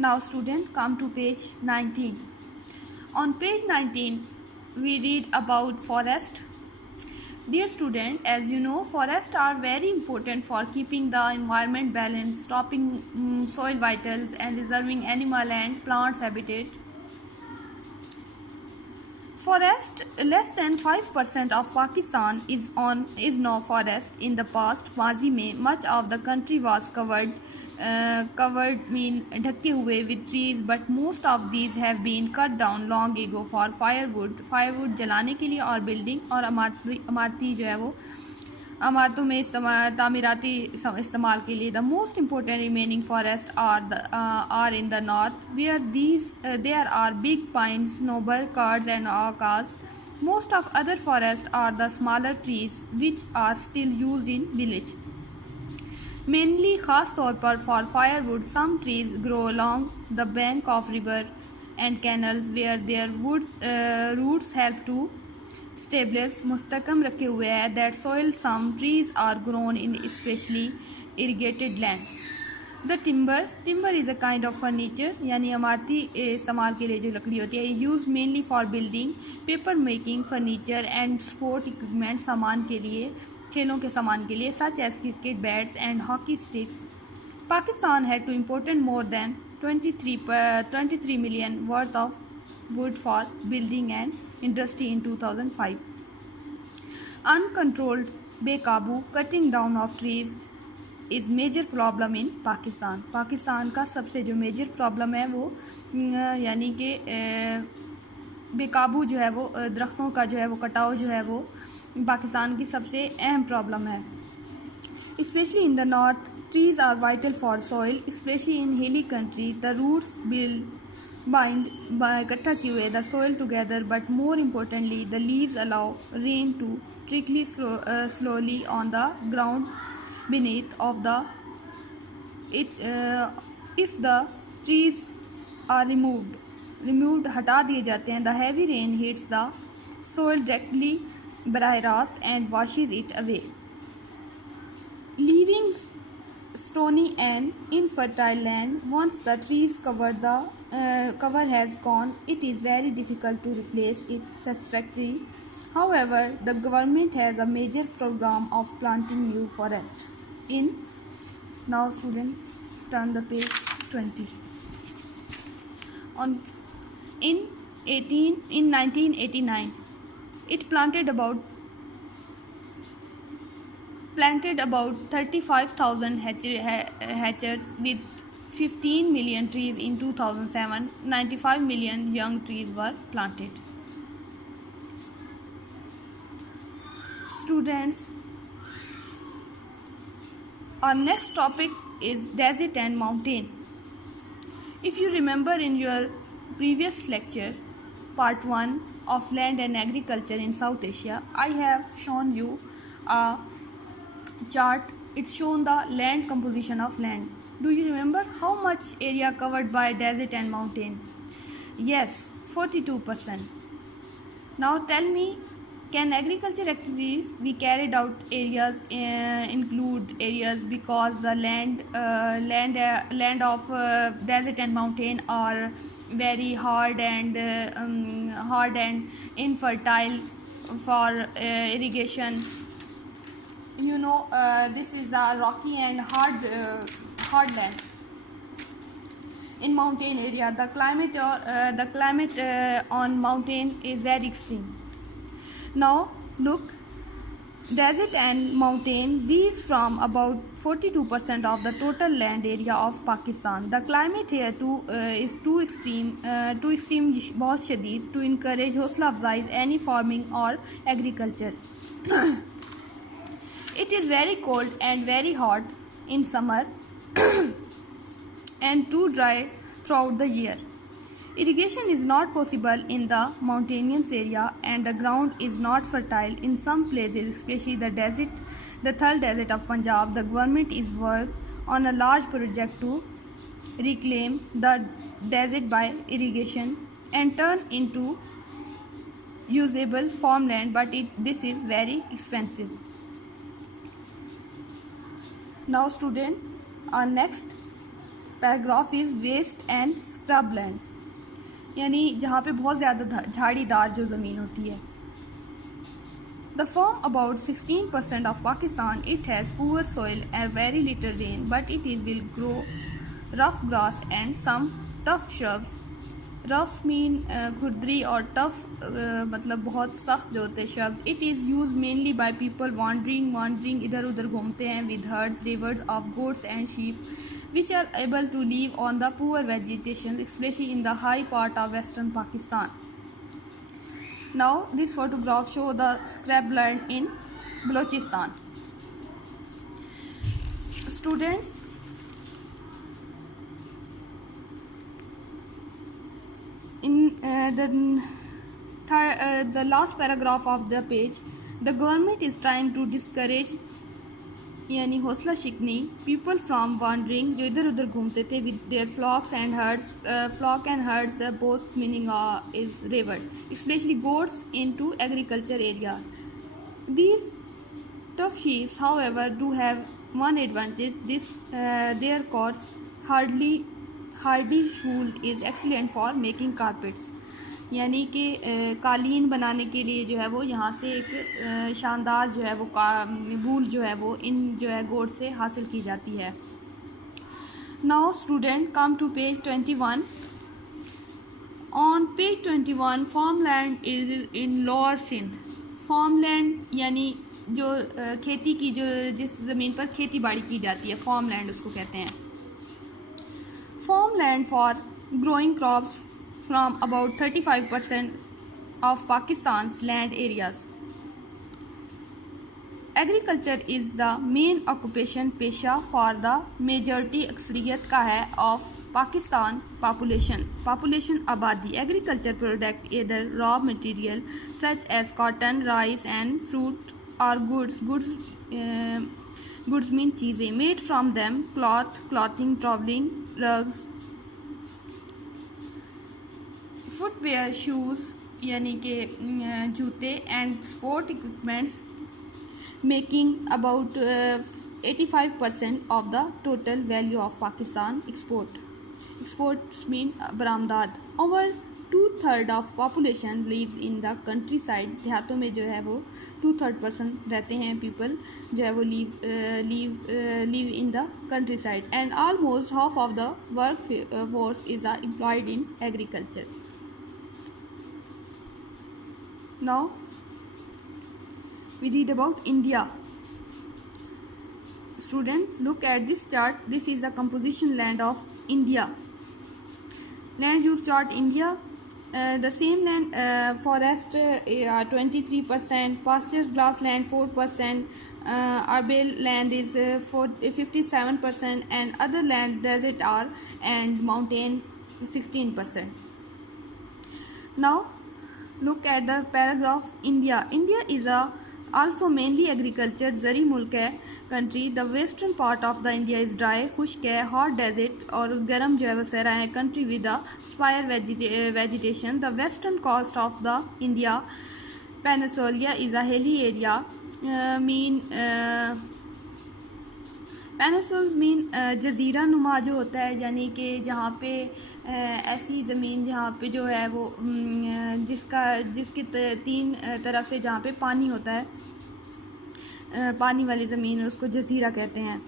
Now student, come to page 19. On page 19 we read about forest. Dear student, as you know, forests are very important for keeping the environment balanced, stopping soil vitals and preserving animal and plants habitat. Forest, less than 5% of Pakistan is now forest. In the past, माजी में much of the country was covered mean ढके हुए with trees, but most of these have been cut down long ago for firewood जलाने के लिए और building और इमारती जो है वो इमारतों में तामीराती इस्तेमाल के लिए. The most important remaining forest are in the north where there are big pines, noble, cards and oaks. Most of other forest are the smaller trees which are still used in village. Mainly ख़ास तौर पर for firewood some trees grow along the bank of river and canals where their roots help to stables मुस्तकम रखे हुए हैं. That soil some trees are grown in specially irrigated land. The timber is a kind of furniture, यानी इमारती इस्तेमाल के लिए जो लकड़ी होती है. Use mainly for building, paper making, furniture and sport equipment, सामान के लिए, खेलों के सामान के लिए, such as cricket bats and hockey sticks. Pakistan had to important more than 23 million worth of wood for building and industry in 2005. Uncontrolled बेकाबू cutting down of trees is major problem in Pakistan. Pakistan का सबसे जो major problem है वो यानी कि बेकाबू जो है वो दरख्तों का जो है वो कटाव जो है वो पाकिस्तान की सबसे अहम प्रॉब्लम है. Especially in the north, trees are vital for soil, especially in hilly country. The roots bind इकट्ठा किए हुए the soil together, but more importantly the leaves allow rain to trickle slowly on the ground beneath of the if the trees are removed हटा दिए जाते हैं. The heavy rain hits the soil directly बराह रास्त and washes it away, leaving stony and infertile land. Once the trees cover has gone, it is very difficult to replace it satisfactorily. However, the government has a major program of planting new forest. Now student, turn the page 20. In 1989, it planted about 35,000 hectares with 15 million trees. In 2007, 95 million young trees were planted. Students, our next topic is desert and mountain. If you remember in your previous lecture, part 1 of land and agriculture in South Asia, I have shown you a chart. It's shown the land composition of land. Do you remember how much area covered by desert and mountain? Yes, 42%. Now tell me, can agriculture activities be carried out areas include areas because the land of desert and mountain are very hard and infertile for irrigation. You know, this is a rocky and hard land. In mountain area, the climate on mountain is very extreme. Now look, desert and mountain, these form about 42% of the total land area of Pakistan. The climate here is too extreme बहुत शदीद to encourage हौसला अफजाई any farming or agriculture. It is very cold and very hot in summer and too dry throughout the year. Irrigation is not possible in the mountainous area and the ground is not fertile in some places, especially the third desert of Punjab. The government is working on a large project to reclaim the desert by irrigation and turn into usable farmland, but this is very expensive. Now student, our next paragraph is waste and scrub land, यानी जहाँ पे बहुत ज़्यादा झाड़ीदार जो ज़मीन होती है. The form about 16% of Pakistan, it has poor soil and very little rain, but it is will grow rough grass and some tough shrubs. Rough mean खुरदरी और tough मतलब बहुत सख्त जो होते हैं शब्द. It is used mainly by people wandering इधर उधर घूमते हैं with herds, rivers of goats and sheep, which are able to live on the poor vegetation, especially in the high part of western Pakistan. Now this photograph show the scrubland in Balochistan. Students, in the last paragraph of the page, the government is trying to discourage यानी हौसला शिकनी people from wandering जो इधर उधर घूमते थे with their flocks and herds. Flock and herds both meaning is revered, especially goats into agriculture area. These tough sheep however do have one advantage. This their coarse hardy wool is excellent for making carpets, यानी कि कालीन बनाने के लिए जो है वो यहाँ से एक शानदार जो है वो वूल जो है वो इन जो है गोट से हासिल की जाती है. Now student come to page 21. On page 21 farmland is in lower Sindh. Farmland यानी जो खेती की जो जिस ज़मीन पर खेती बाड़ी की जाती है फार्मलैंड उसको कहते हैं. Farmland for growing crops from about 35% of Pakistan's land areas. Agriculture is the main occupation पेशा for the majority अक्सरियत का है of Pakistan population आबादी. Agriculture product either raw material such as cotton, rice and fruit or goods mean चीज़ें made from them, clothing, traveling, rugs, footwear shoes यानी कि जूते and sport equipments making about 85% of the total value of Pakistan exports mean बरामदात. Over 2/3 of population lives in the countryside. देहातों में जो है वो 2/3% रहते हैं पीपल जो है वो live in the country side and almost half of the work force is employed in agriculture. Now we read about India. Student, look at this chart. This is the composition land of India. Land use chart India. The same land forest 23%, pasture grassland 4%, arable land is 57%, and other land desert are and mountain 16%. Now look at the paragraph India. India is also mainly agriculture. ज़री मुल्क है country. The western part of the India is dry, खुश्क है, hot desert और गर्म जो है वो सहरा है. Country with a sparse vegetation. The western coast of the India peninsula is a hilly area. Peninsulas mean जज़ीरा नुमा जो होता है यानी कि जहाँ पे ऐसी ज़मीन जहाँ पे जो है वो जिसकी तीन तरफ से जहाँ पे पानी होता है पानी वाली ज़मीन उसको जज़ीरा कहते हैं.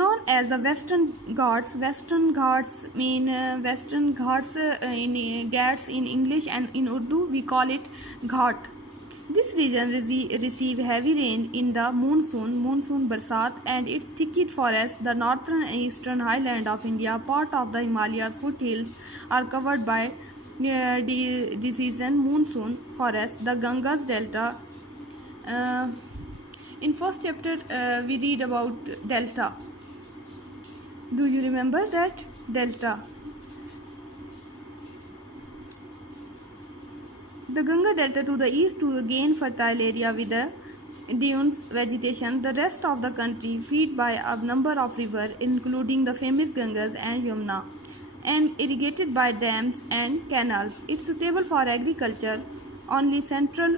known as the Western Ghats. Western Ghats mean Western Ghats in English, and in Urdu we call it Ghat. This region receive heavy rain in the monsoon barsat, and its thicket forest, the northern and eastern highland of India, part of the Himalaya foothills are covered by decision monsoon forest. The Ganges Delta. In first chapter we read about delta. Do you remember that delta? The Ganga Delta to the east to gain fertile area with the dunes vegetation. The rest of the country feed by a number of rivers, including the famous Ganges and Yamuna, and irrigated by dams and canals. It's suitable for agriculture. Only central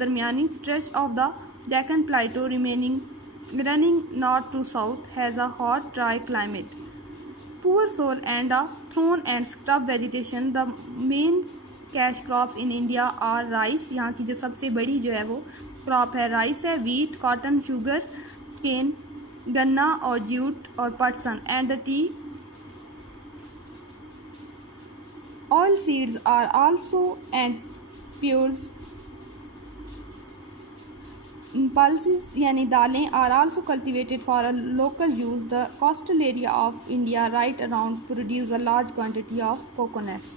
Darmiani stretch of the Deccan Plateau remaining running north to south, has a hot, dry climate. Poor soil and a thorn and scrub vegetation. The main cash crops in India are rice. यहाँ की जो सबसे बड़ी जो है वो crop है rice है. वीट, कॉटन, शुगर केन, गन्ना और जूट और पटसन and the tea. Oil seeds are also and pulses pulses यानी दालें are also cultivated for a local use. The coastal area of India right around produce a large quantity of coconuts.